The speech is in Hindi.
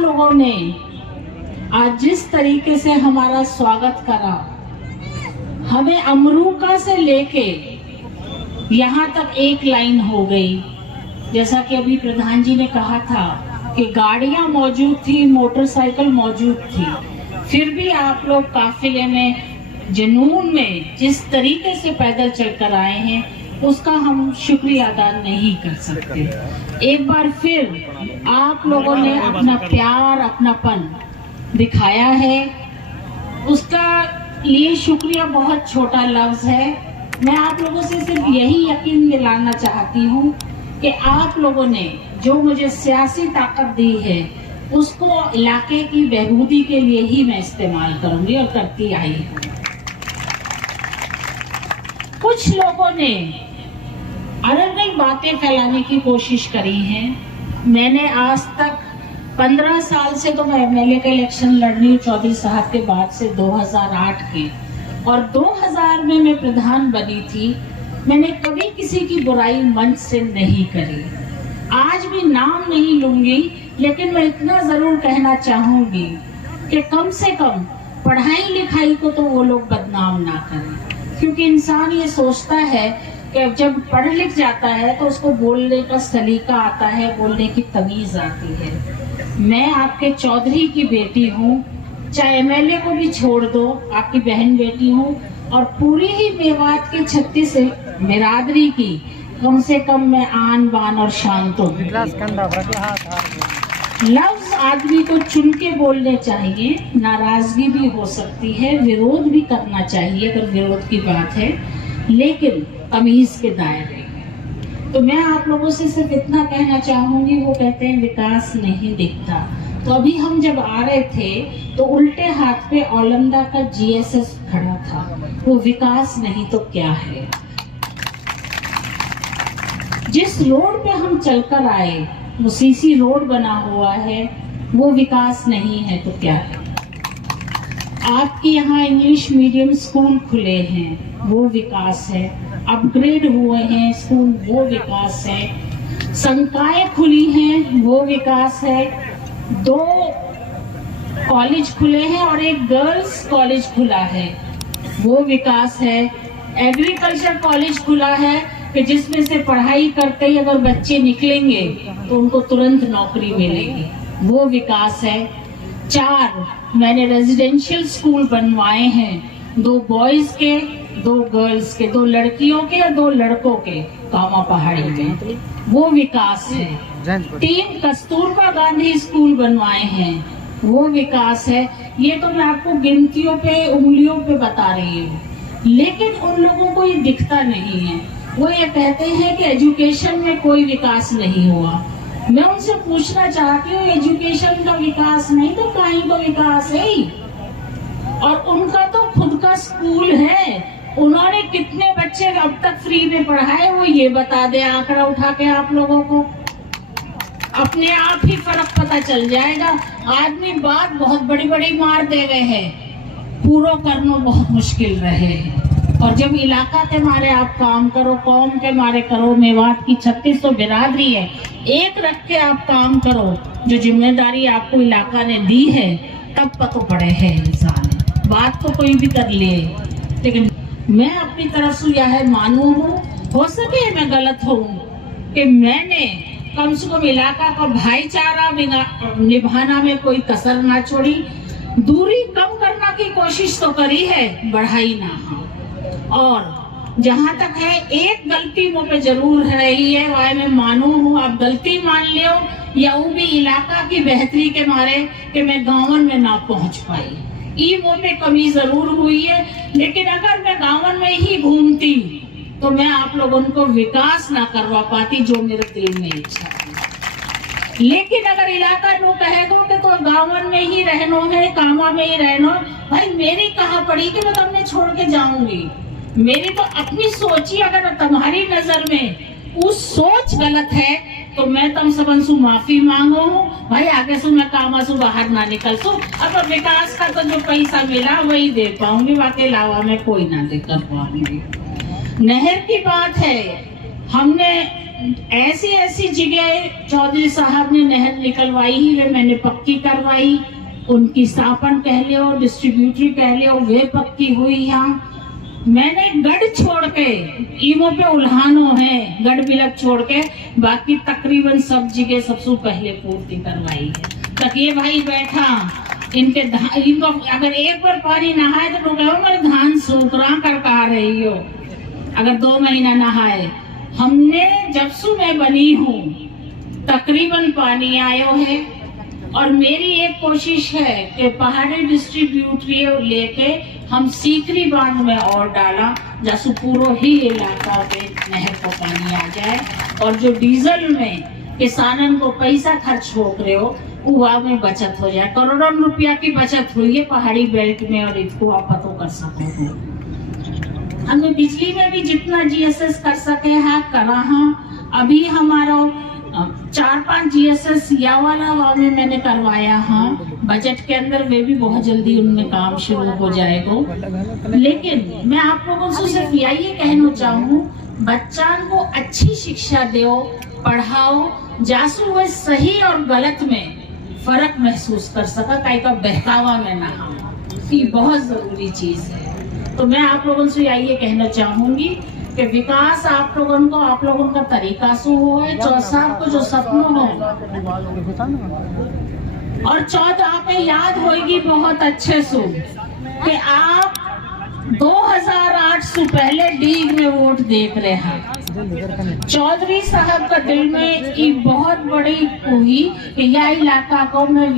लोगों ने आज जिस तरीके से हमारा स्वागत करा, हमें अमरूका से लेके यहाँ तक एक लाइन हो गई। जैसा कि अभी प्रधान जी ने कहा था कि गाड़ियां मौजूद थी, मोटरसाइकिल मौजूद थी, फिर भी आप लोग काफिले में जुनून में जिस तरीके से पैदल चलकर आए हैं, उसका हम शुक्रिया अदा नहीं कर सकते। एक बार फिर आप लोगों ने अपना प्यार, अपनापन दिखाया है, उसका लिए शुक्रिया बहुत छोटा लफ्ज है। मैं आप लोगों से सिर्फ यही यकीन दिलाना चाहती हूँ कि आप लोगों ने जो मुझे सियासी ताकत दी है, उसको इलाके की बहबूदी के लिए ही मैं इस्तेमाल करूंगी और करती आई हूँ। कुछ लोगों ने अलग अलग बातें फैलाने की कोशिश करी हैं। मैंने आज तक 15 साल से तो मैं एमएलए का इलेक्शन लड़ रही हूँ, चौधरी साहब के बाद से 2008 के, और 2000 में मैं प्रधान बनी थी। मैंने कभी किसी की बुराई मंच से नहीं करी, आज भी नाम नहीं लूंगी, लेकिन मैं इतना जरूर कहना चाहूंगी कि कम से कम पढ़ाई लिखाई को तो वो लोग बदनाम ना करें, क्योंकि इंसान ये सोचता है कि जब पढ़ लिख जाता है तो उसको बोलने का सलीका आता है, बोलने की तमीज आती है। मैं आपके चौधरी की बेटी हूँ, चाहे एमएलए को भी छोड़ दो, आपकी बहन बेटी हूँ, और पूरी ही मेवात के 36 बिरादरी की कम से कम मैं आन बान और शान तो लफ्ज आदमी को चुन के बोलने चाहिए। नाराजगी भी हो सकती है, विरोध भी करना चाहिए अगर विरोध की बात है, लेकिन तमीज के दायरे में। तो मैं आप लोगों से सिर्फ इतना कहना चाहूंगी, वो कहते हैं विकास नहीं दिखता, तो अभी हम जब आ रहे थे तो उल्टे हाथ पे औलंदा का जीएसएस खड़ा था, वो विकास नहीं तो क्या है। जिस रोड पे हम चलकर आए, वो सीसी रोड बना हुआ है, वो विकास नहीं है तो क्या है। आपके यहाँ इंग्लिश मीडियम स्कूल खुले हैं, वो विकास है। अपग्रेड हुए हैं स्कूल, वो विकास है। संकाय खुली हैं, वो विकास है। 2 कॉलेज खुले हैं और एक गर्ल्स कॉलेज खुला है, वो विकास है। एग्रीकल्चर कॉलेज खुला है कि जिसमें से पढ़ाई करते ही अगर बच्चे निकलेंगे तो उनको तुरंत नौकरी मिलेगी, वो विकास है। 4 मैंने रेजिडेंशियल स्कूल बनवाए हैं, 2 बॉयज के, 2 गर्ल्स के, 2 लड़कियों के और 2 लड़कों के, कामा पहाड़ी में, वो विकास है। 3 कस्तूरबा गांधी स्कूल बनवाए हैं, वो विकास है। ये तो मैं आपको गिनतियों पे, उंगलियों पे बता रही हूँ, लेकिन उन लोगों को ये दिखता नहीं है। वो ये कहते हैं कि एजुकेशन में कोई विकास नहीं हुआ। मैं उनसे पूछना चाहती हूँ, एजुकेशन का विकास नहीं तो कहीं तो विकास है ही। और उनका तो खुद का स्कूल है, उन्होंने कितने बच्चे अब तक फ्री में पढ़ाए, वो ये बता दे आंकड़ा उठा के आप लोगों को, अपने आप ही फर्क पता चल जाएगा। आदमी बात बहुत बड़ी बड़ी मार दे गए हैं, पूरा करना बहुत मुश्किल रहे। और जब इलाका के मारे आप काम करो, कौम के मारे करो, मेवात की 3600 बिरादरी है, एक रख के आप काम करो, जो जिम्मेदारी आपको इलाका ने दी है, तब पता पड़े है इंसान। बात तो कोई भी कर ले, लेकिन मैं अपनी तरफ से यह मानू हूँ, हो सके मैं गलत हूँ, कि मैंने कम से कम इलाका का भाईचारा निभाना में कोई कसर ना छोड़ी। दूरी कम करने की कोशिश तो करी है, बढ़ाई ना हो। और जहाँ तक है, एक गलती मुझ पे जरूर रही है, वह मैं मानू हूँ, आप गलती मान लियो, या वो भी इलाका की बेहतरी के मारे कि मैं गाँवन में ना पहुँच पाई, ये मुझ पे कमी जरूर हुई है। लेकिन अगर मैं गाँवन में ही घूमती तो मैं आप लोगों को विकास ना करवा पाती, जो मेरे दिल में इच्छा थी। लेकिन अगर इलाका नो कहेगो कि तो गाँवन में ही रहनो है, कामा में ही रहनो, भाई मेरी कहाँ पड़ी कि मैं तुमने छोड़ के जाऊंगी। मेरी तो अपनी सोच ही, अगर तुम्हारी नजर में वो सोच गलत है तो मैं तुम सबन से माफी मांगो हूँ भाई, आगे से मैं कामा से बाहर ना निकल सू। अब विकास का तो जो पैसा मिला वही दे पाऊंगी, बाकी अलावा मैं कोई ना दे कर पाऊंगी। नहर की बात है, हमने ऐसी ऐसी जगह चौधरी साहब ने नहर निकलवाई ही वे मैंने पक्की करवाई, उनकी स्थापन कह लो, डिस्ट्रीब्यूटरी कह लो, वे पक्की हुई। यहाँ मैंने गढ़ छोड़ के ईमो पे उल्हानो है, गढ़ बिलक छोड़ के बाकी तकरीबन सब जगह सबसे पहले पूर्ति करवाई है। तक ये भाई बैठा इनको अगर एक बार पानी नहाए तो लोग मेरे धान सूखरा कर कहा रही हो, अगर 2 महीना नहाए। हमने जब से मैं बनी हूँ तकरीबन पानी आयो है, और मेरी एक कोशिश है कि पहाड़ी डिस्ट्रीब्यूटरी लेके हम सीकरी बांध में और डाला, जैसे पूरा ही इलाका पे नहर को पानी आ जाए, और जो डीजल में किसानन को पैसा खर्च हो रहे हो वह में बचत हो जाए। करोड़ों रुपया की बचत हुई है पहाड़ी बेल्ट में, और इसको आप पता कर सको। हमने बिजली में भी जितना जीएसएस कर सके हैं करा। हाँ, अभी हमारा 4-5 जीएसएस या वाला में मैंने करवाया। हाँ, बजट के अंदर वे भी बहुत जल्दी उनमें काम शुरू हो जाएगा। लेकिन मैं आप लोगों से सिर्फ यही कहना चाहूँ, बच्चा को अच्छी शिक्षा दो, पढ़ाओ, जासू वह सही और गलत में फर्क महसूस कर सका, कहीं का बहकावा में ना हो, ये बहुत जरूरी चीज है। तो मैं आप लोगों से यही कहना चाहूंगी कि विकास आप लोगों का तरीका से हो है, चौसा को जो सपनों हो, और चौथ आप याद होगी बहुत अच्छे से कि आप 2008 से पहले डीग में वोट देख रहे हैं। चौधरी साहब का दिल में एक बहुत बड़ी हुई कि यह इलाका को मैं